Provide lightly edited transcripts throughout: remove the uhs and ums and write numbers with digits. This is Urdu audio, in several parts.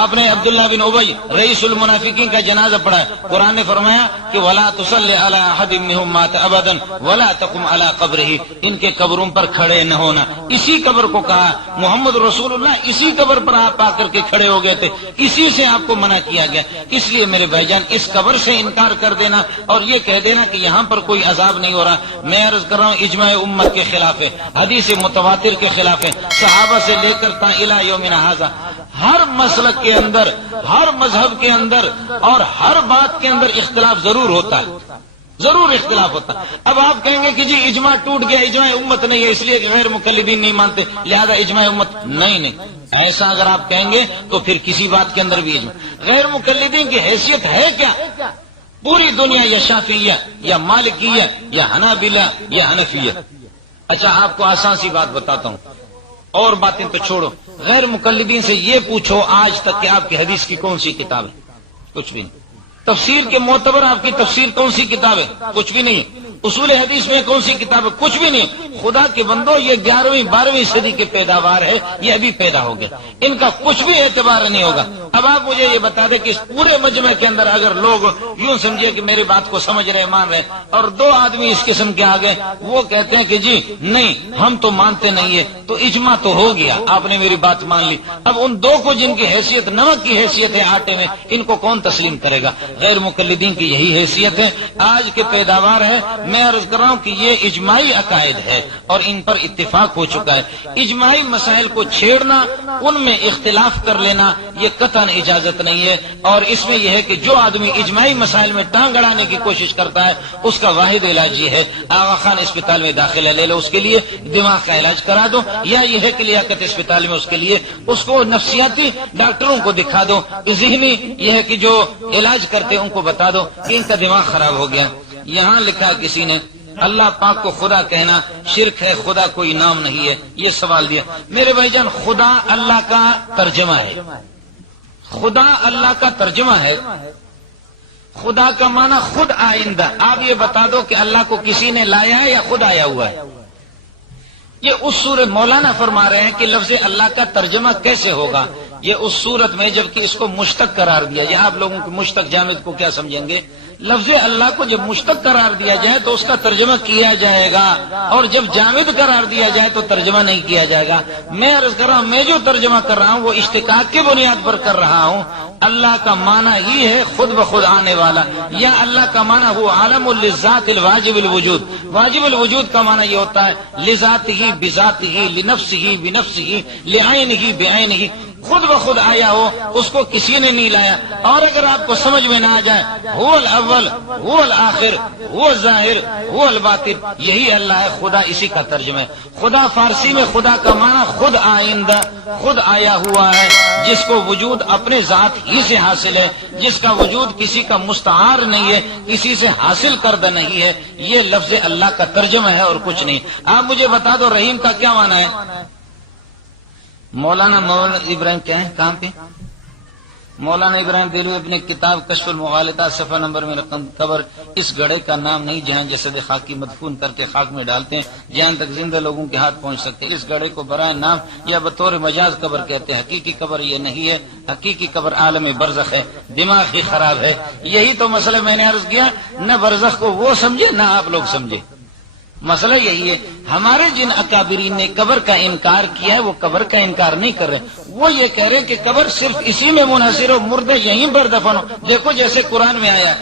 آپ نے عبداللہ بن ابی رئیس المنافقین کا جنازہ پڑھا ہے، قرآن نے فرمایا کہ ولا تصلی علی احد منهم مات ابدا ولا تقم علی قبره، ان کے قبروں پر کھڑے نہ ہونا. اسی قبر کو کہا محمد رسول اللہ، اسی قبر پر آپ آ کر کے کھڑے ہو گئے تھے، اسی سے آپ کو منع کیا گیا. اس لیے میرے بھائی جان اس قبر سے انکار کر دینا اور یہ کہہ دینا کہ یہاں پر کوئی عذاب نہیں ہو رہا، میں عرض کر رہا ہوں اجماع امت کے خلاف ہے، حدیث متواتر کے خلاف ہے. صحابہ سے لے کر تا الی یومنا ھذا ہر مسلک کے اندر، ہر مذہب کے اندر اور ہر بات کے اندر اختلاف ضرور ہوتا ہے، ضرور اختلاف ہوتا ہے. اب آپ کہیں گے کہ جی اجماع ٹوٹ گیا، اجماع امت نہیں ہے اس لیے کہ غیر مقلدین نہیں مانتے لہذا اجماع امت نہیں. ایسا اگر آپ کہیں گے تو پھر کسی بات کے اندر بھی اجماع. غیر مقلدین کی حیثیت ہے کیا؟ پوری دنیا یا شافعیہ یا مالکیہ یا حنابلہ یا حنفیہ. اچھا آپ کو آسان سی بات بتاتا ہوں، اور باتیں تو چھوڑو. غیر مقلدین سے یہ پوچھو آج تک کہ آپ کی حدیث کی کون سی کتاب ہے؟ کچھ بھی نہیں. تفسیر کے معتبر آپ کی تفسیر کون سی کتاب ہے؟ کچھ بھی نہیں. اصول حدیث میں کون سی کتاب ہے؟ کچھ بھی نہیں. خدا کے بندو یہ 11ویں 12ویں صدی کی پیداوار ہے، یہ ابھی پیدا ہو گیا، ان کا کچھ بھی اعتبار نہیں ہوگا. اب آپ مجھے یہ بتا دیں کہ اس پورے مجمع کے اندر اگر لوگ یوں سمجھے کہ میری بات کو سمجھ رہے مان رہے اور 2 آدمی اس قسم کے آ گئے وہ کہتے ہیں کہ جی نہیں ہم تو مانتے نہیں ہے، تو اجماع تو ہو گیا، آپ نے میری بات مان لی. اب ان 2 کو جن کی حیثیت نمک کی حیثیت ہے آٹے میں، ان کو کون تسلیم کرے گا؟ غیر مقلدین کی یہی حیثیت ہے، آج کے پیداوار ہے. میں عرض کر رہا ہوں کہ یہ اجماعی عقائد ہے اور ان پر اتفاق ہو چکا ہے. اجماعی مسائل کو چھیڑنا، ان میں اختلاف کر لینا یہ قطعاً اجازت نہیں ہے. اور اس میں یہ ہے کہ جو آدمی اجماعی مسائل میں ٹانگ اڑانے کی کوشش کرتا ہے اس کا واحد علاج یہ ہے آغا خان اسپتال میں داخلہ لے لو، اس کے لیے دماغ کا علاج کرا دو، یا یہ ہے کہ لیاقت اسپتال میں اس کے لیے اس کو نفسیاتی ڈاکٹروں کو دکھا دو، ذہنی یہ ہے کہ جو علاج کرتے ان کو بتا دو کہ ان کا دماغ خراب ہو گیا. یہاں لکھا کسی نے اللہ پاک کو خدا کہنا شرک ہے، خدا کوئی نام نہیں ہے، یہ سوال دیا. میرے بھائی جان خدا اللہ کا ترجمہ ہے، خدا اللہ کا ترجمہ ہے. خدا کا معنی خود آئندہ. آپ یہ بتا دو کہ اللہ کو کسی نے لایا ہے یا خود آیا ہوا ہے؟ یہ اس صورت مولانا فرما رہے ہیں کہ لفظ اللہ کا ترجمہ کیسے ہوگا؟ یہ اس صورت میں جبکہ اس کو مشتق قرار دیا جائے. آپ لوگوں کے مشتق جامد کو کیا سمجھیں گے؟ لفظ اللہ کو جب مشتق قرار دیا جائے تو اس کا ترجمہ کیا جائے گا، اور جب جامد قرار دیا جائے تو ترجمہ نہیں کیا جائے گا. میں عرض کر رہا ہوں میں جو ترجمہ کر رہا ہوں وہ اشتقاق کی بنیاد پر کر رہا ہوں. اللہ کا معنی ہی ہے خود بخود آنے والا، یا اللہ کا معنی وہ عالم للذات الواجب الوجود. واجب الوجود کا معنی یہ ہوتا ہے لذاتہ بذاتہ لنفسہ بنفسہ لعینہ بعینہ، خود بخود آیا ہو، اس کو کسی نے نہیں لایا. اور اگر آپ کو سمجھ میں نہ آ جائے هو الاول هو الآخر هو الظاہر هو الباطن، یہی اللہ ہے، خدا اسی کا ترجمہ ہے. خدا فارسی میں خدا کا معنی خود آئندہ، خود آیا ہوا ہے، جس کو وجود اپنے ذات ہی سے حاصل ہے، جس کا وجود کسی کا مستعار نہیں ہے، کسی سے حاصل کردہ نہیں ہے. یہ لفظ اللہ کا ترجمہ ہے اور کچھ نہیں. آپ مجھے بتا دو رحیم کا کیا معنی ہے؟ مولانا ابراہیم کیا ہے کہاں پہ؟ مولانا ابراہیم دہلوی اپنی کتاب کشف المغالطہ صفحہ نمبر میں رقم قبر اس گڑھے کا نام نہیں جہاں جسد خاکی مدفون کر کے خاک میں ڈالتے ہیں، جہاں تک زندہ لوگوں کے ہاتھ پہنچ سکتے. اس گڑھے کو برائے نام یا بطور مجاز قبر کہتے ہیں. حقیقی قبر یہ نہیں ہے، حقیقی قبر عالم برزخ ہے. دماغ ہی خراب ہے. یہی تو مسئلہ میں نے عرض کیا، نہ برزخ کو وہ سمجھے نہ آپ لوگ سمجھے. مسئلہ یہی ہے. ہمارے جن اکابرین نے قبر کا انکار کیا ہے وہ قبر کا انکار نہیں کر رہے، وہ یہ کہہ رہے ہیں کہ قبر صرف اسی میں منحصر ہو، مردے یہیں پر دفن ہو. دیکھو جیسے قرآن میں آیا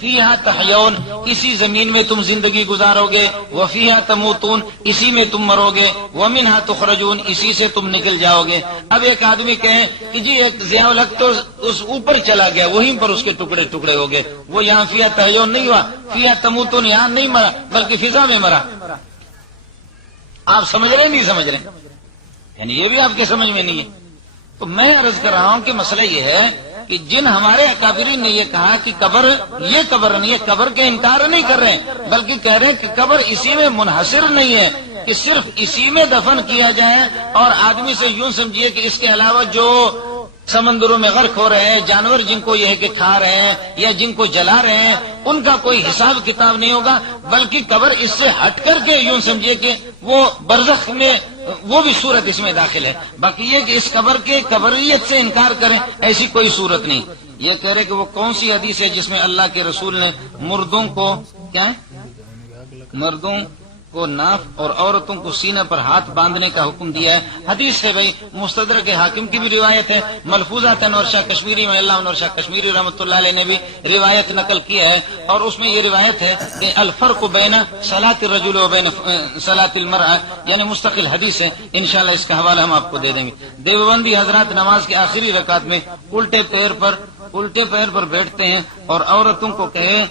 فیہا تحیون، اسی زمین میں تم زندگی گزارو گے، وفیہا تموتون، اسی میں تم مرو گے، ومنہا تخرجون، اسی سے تم نکل جاؤ گے. اب ایک آدمی کہے کہ جی ایک ضیاء الحق تو اس اوپر چلا گیا، وہیں پر اس کے ٹکڑے ٹکڑے ہو گئے، وہ یہاں فیہا تحیون نہیں ہوا، فیہا تموتون یہاں نہیں مرا بلکہ فضا میں مرا. آپ سمجھ رہے نہیں سمجھ رہے؟ یعنی یہ بھی آپ کے سمجھ میں نہیں ہے. تو میں عرض کر رہا ہوں کہ مسئلہ یہ ہے کہ جن ہمارے اکابرین نے یہ کہا کہ قبر یہ قبر نہیں ہے، قبر کے انکار نہیں کر رہے ہیں بلکہ کہہ رہے ہیں کہ قبر اسی میں منحصر نہیں ہے کہ صرف اسی میں دفن کیا جائے، اور آدمی سے یوں سمجھیے کہ اس کے علاوہ جو سمندروں میں غرق ہو رہے ہیں، جانور جن کو یہ ہے کہ کھا رہے ہیں یا جن کو جلا رہے ہیں، ان کا کوئی حساب کتاب نہیں ہوگا، بلکہ قبر اس سے ہٹ کر کے یوں سمجھیے کہ وہ برزخ میں وہ بھی صورت اس میں داخل ہے. باقی یہ کہ اس قبر کے قبریت سے انکار کریں ایسی کوئی صورت نہیں. یہ کہہ رہے کہ وہ کون سی حدیث ہے جس میں اللہ کے رسول نے مردوں کو کیا ہے مردوں کو ناف اور عورتوں کو سینے پر ہاتھ باندھنے کا حکم دیا ہے. حدیث ہے بھائی, مستدرک حاکم کی بھی روایت ہے, ملفوظات انور شاہ کشمیری میں اللہ انور شاہ کشمیری رحمۃ اللہ علیہ نے بھی روایت نقل کیا ہے, اور اس میں یہ روایت ہے کہ الفرق بین صلاۃ الرجل و بین صلاۃ المرأة, یعنی مستقل حدیث ہے. انشاءاللہ اس کا حوالہ ہم آپ کو دے دیں گے. دیوبندی حضرات نماز کے آخری رکعت میں الٹے پیر پر بیٹھتے ہیں اور عورتوں کو کہے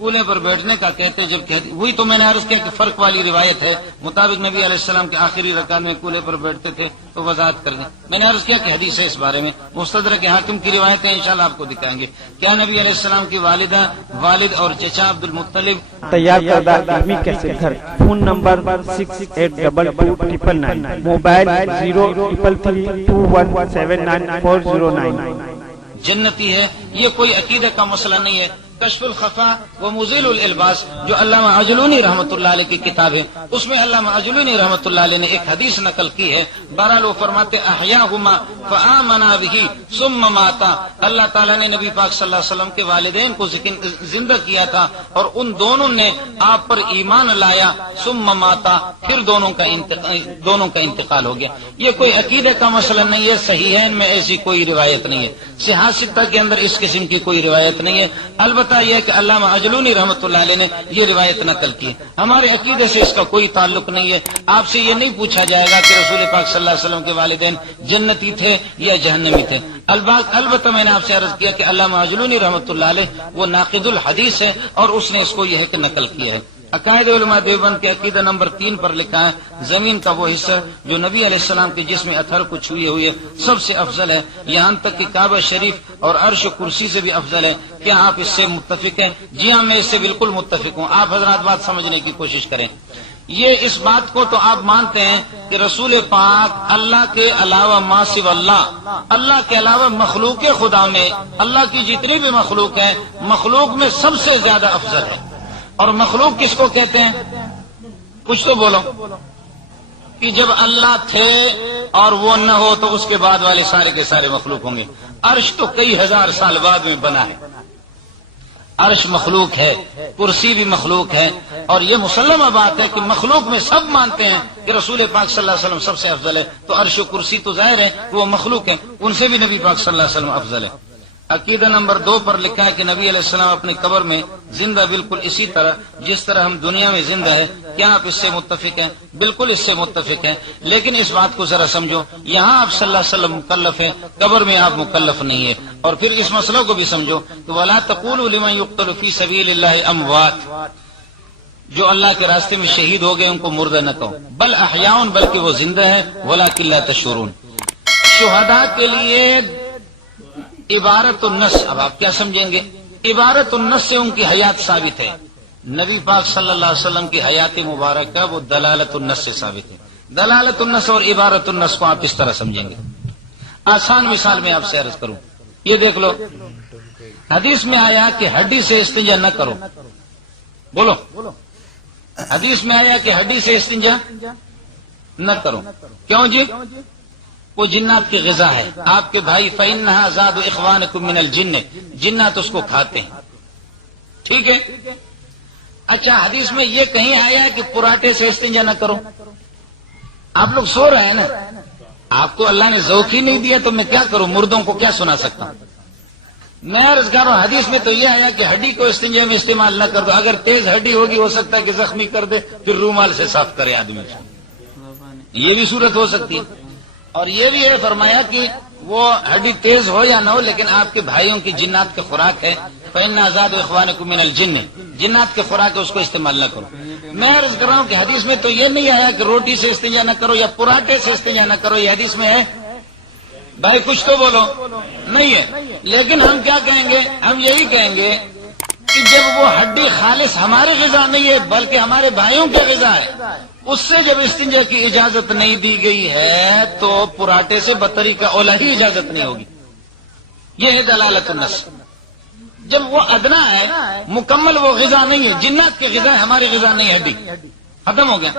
کولے پر بیٹھنے کا کہتے, جب کہتے وہی تو میں نے عرض کیا کہ فرق والی روایت ہے. مطابق نبی علیہ السلام کے آخری رکعت میں کولے پر بیٹھتے تھے تو وضاحت کر دیں. میں نے عرض کیا کہ حدیث ہے اس بارے میں, مستدرک حاکم کی روایت ہے, انشاءاللہ آپ کو دکھائیں گے. کیا نبی علیہ السلام کی والدہ, والد اور چچا عبد المطلب تیار کردہ علمی کیسٹ گھر. Phone number 68229999, mobile 03332179409. جنتی ہے. یہ کوئی عقیدہ کا مسئلہ نہیں ہے. کشف الخفا و مزیل الالباس جو علامہ عجلونی رحمۃ اللہ علیہ کی کتاب ہے, اس میں علامہ عجلونی رحمۃ اللہ علیہ نے ایک حدیث نقل کی ہے. بہرحال وہ فرماتے احیاہما فآمنا بہ ثم ماتا, اللہ تعالیٰ نے نبی پاک صلی اللہ علیہ وسلم کے والدین کو زندہ کیا تھا اور ان دونوں نے آپ پر ایمان لایا, ثم ماتا, پھر دونوں کا انتقال ہو گیا. یہ کوئی عقیدے کا مسئلہ نہیں ہے. صحیحین میں ایسی کوئی روایت نہیں ہے. صحاح ستہ کے اندر اس قسم کی کوئی روایت نہیں ہے. البتہ یہ ہے کہ علامہ عجلونی رحمۃ اللہ علیہ نے یہ روایت نقل کی. ہمارے عقیدے سے اس کا کوئی تعلق نہیں ہے. آپ سے یہ نہیں پوچھا جائے گا کہ رسول پاک صلی اللہ علیہ وسلم کے والدین جنتی تھے یا جہنمی تھے. البتہ میں نے آپ سے عرض کیا کہ علامہ عجلونی رحمۃ اللہ علیہ وہ ناقد الحدیث ہے اور اس نے اس کو یہ نقل کیا ہے. عقائد علماء دیوبند کے عقیدہ نمبر 3 پر لکھا ہے زمین کا وہ حصہ جو نبی علیہ السلام کے جسم اطہر کو چھوئے ہوئے سب سے افضل ہے, یہاں تک کہ کعبہ شریف اور عرش و کرسی سے بھی افضل ہے. کیا آپ اس سے متفق ہیں؟ جی ہاں, میں اس سے بالکل متفق ہوں. آپ حضرات بات سمجھنے کی کوشش کریں. یہ اس بات کو تو آپ مانتے ہیں کہ رسول پاک اللہ کے علاوہ ما سوى اللہ کے علاوہ مخلوق خدا میں اللہ کی جتنی بھی مخلوق ہے, مخلوق میں سب سے زیادہ افضل ہے. اور مخلوق کس کو کہتے ہیں؟ کچھ تو بولو. کہ جب اللہ تھے اور وہ نہ ہو تو اس کے بعد والے سارے کے سارے مخلوق ہوں گے. عرش تو کئی ہزار سال بعد میں بنا ہے. عرش مخلوق ہے, کرسی بھی مخلوق ہے, اور یہ مسلمہ بات ہے کہ مخلوق میں سب مانتے ہیں کہ رسول پاک صلی اللہ علیہ وسلم سب سے افضل ہے. تو عرش و کرسی تو ظاہر ہے کہ وہ مخلوق ہیں, ان سے بھی نبی پاک صلی اللہ علیہ وسلم افضل ہے. عقیدہ نمبر 2 پر لکھا ہے کہ نبی علیہ السلام اپنی قبر میں زندہ بالکل اسی طرح جس طرح ہم دنیا میں زندہ ہے. کیا آپ اس سے متفق ہیں؟ بالکل اس سے متفق ہیں. لیکن اس بات کو ذرا سمجھو, یہاں آپ صلی اللہ علیہ وسلم مکلف ہیں, قبر میں آپ مکلف نہیں ہے. اور پھر اس مسئلہ کو بھی سمجھو کہ وَلَا تَقُولُوا لِمَنْ يُقْتَلُ فِي سَبِيلِ اللَّهِ أَمْوَاتٌ, جو اللہ کے راستے میں شہید ہو گئے ان کو مردہ نہ کہو, بل احیاء, بلکہ وہ زندہ ہے, وَلَٰكِن لَا تَشْعُرُونَ. شہداء کے لیے عبارت النص, اب آپ کیا سمجھیں گے؟ عبارت النص سے ان کی حیات ثابت ہے. نبی پاک صلی اللہ علیہ وسلم کی حیات مبارکہ وہ دلالت النص سے ثابت ہے. دلالت النص اور عبارت النص کو آپ اس طرح سمجھیں گے. آسان مثال میں آپ سے عرض کروں, یہ دیکھ لو, حدیث میں آیا کہ ہڈی سے استنجا نہ کرو. بولو, حدیث میں آیا کہ ہڈی سے استنجا نہ کرو. کیوں جی؟ وہ جنات کی غذا ہے. آپ کے بھائی فَإِنَّهَا زَادُ إِخْوَانِكُم مِّنَ الْجِنِّ, جنات اس کو کھاتے ہیں. ٹھیک ہے. اچھا, حدیث میں یہ کہیں آیا کہ پراٹھے سے استنجا نہ کرو. آپ لوگ سو رہے ہیں نا, آپ کو اللہ نے ذوق ہی نہیں دیا تو میں کیا کروں, مردوں کو کیا سنا سکتا ہوں. میں عرض کر رہا ہوں حدیث میں تو یہ آیا کہ ہڈی کو استنجا میں استعمال نہ کر دو. اگر تیز ہڈی ہوگی ہو سکتا ہے کہ زخمی کر دے, پھر رومال سے صاف کرے آدمی. یہ بھی صورت ہو سکتی ہے. اور یہ بھی ہے فرمایا کہ وہ ہڈی تیز ہو یا نہ ہو, لیکن آپ کے بھائیوں کی جنات کی خوراک ہے. فَإِنَّهَا زَادُ إِخْوَانِكُم مِّنَ الْجِنِّ, جنات کی خوراک ہے, اس کو استعمال نہ کرو. میں عرض کر رہا ہوں کہ حدیث میں تو یہ نہیں آیا کہ روٹی سے استنجا نہ کرو یا پراٹھے سے استنجا نہ کرو. یہ حدیث میں ہے بھائی, کچھ تو بولو. نہیں ہے. لیکن ہم کیا کہیں گے؟ ہم یہی کہیں گے کہ جب وہ ہڈی خالص ہماری غذا نہیں ہے بلکہ ہمارے بھائیوں کی غذا ہے, اس سے جب استنجا کی اجازت نہیں دی گئی ہے تو پراٹھے سے بطری کا اولا ہی اجازت نہیں ہوگی. یہ ہے دلالت النص. جب وہ ادنا ہے, مکمل وہ غذا نہیں ہے, جنات کی غذا ہے, ہماری غذا نہیں ہے, ہڈی ختم ہو گیا.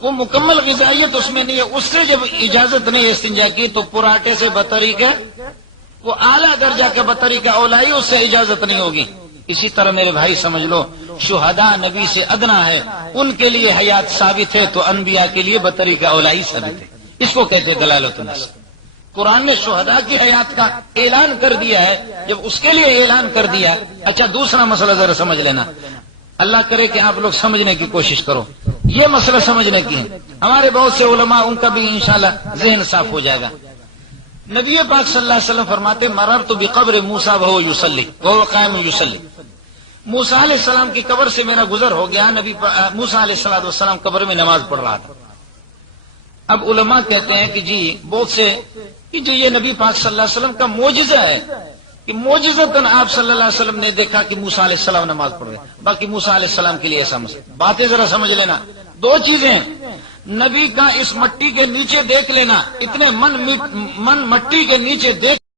وہ مکمل غذائیت اس میں نہیں ہے. اس سے جب اجازت نہیں استنجا کی تو پراٹے سے بطریقہ وہ اعلیٰ درجہ کے بطریقہ اولائی اس سے اجازت نہیں ہوگی. اسی طرح میرے بھائی سمجھ لو شہداء نبی سے ادنا ہے, ان کے لیے حیات ثابت ہے تو انبیاء کے لیے بطریقہ اولائی ثابت ہے. اس کو کہتے ہیں دلالت النص. قرآن نے شہداء کی حیات کا اعلان کر دیا ہے, جب اس کے لیے اعلان کر دیا. اچھا دوسرا مسئلہ ذرا سمجھ لینا, اللہ کرے کہ آپ لوگ سمجھنے کی کوشش کرو, یہ مسئلہ سمجھنے کی ہے. ہمارے بہت سے علماء ان کا بھی انشاءاللہ ذہن صاف ہو جائے گا. نبی پاک صلی اللہ علیہ وسلم فرماتے مررت بقبر موسیٰ وہو یصلی وہو قائم یصلی. موسیٰ علیہ السلام کی قبر سے میرا گزر ہو گیا, نبی موسیٰ علیہ السلام قبر میں نماز پڑھ رہا تھا. اب علماء کہتے ہیں کہ جی بہت سے کہ جو یہ نبی پاک صلی اللہ علیہ وسلم کا معجزہ ہے کہ معجزتاً آپ صلی اللہ علیہ وسلم نے دیکھا کہ موسیٰ علیہ السلام نماز پڑھ رہے. باقی موسیٰ علیہ السلام کے لیے ایسا مسئلہ. باتیں ذرا سمجھ لینا. دو چیزیں, نبی کا اس مٹی کے نیچے دیکھ لینا, اتنے من مٹی کے نیچے دیکھ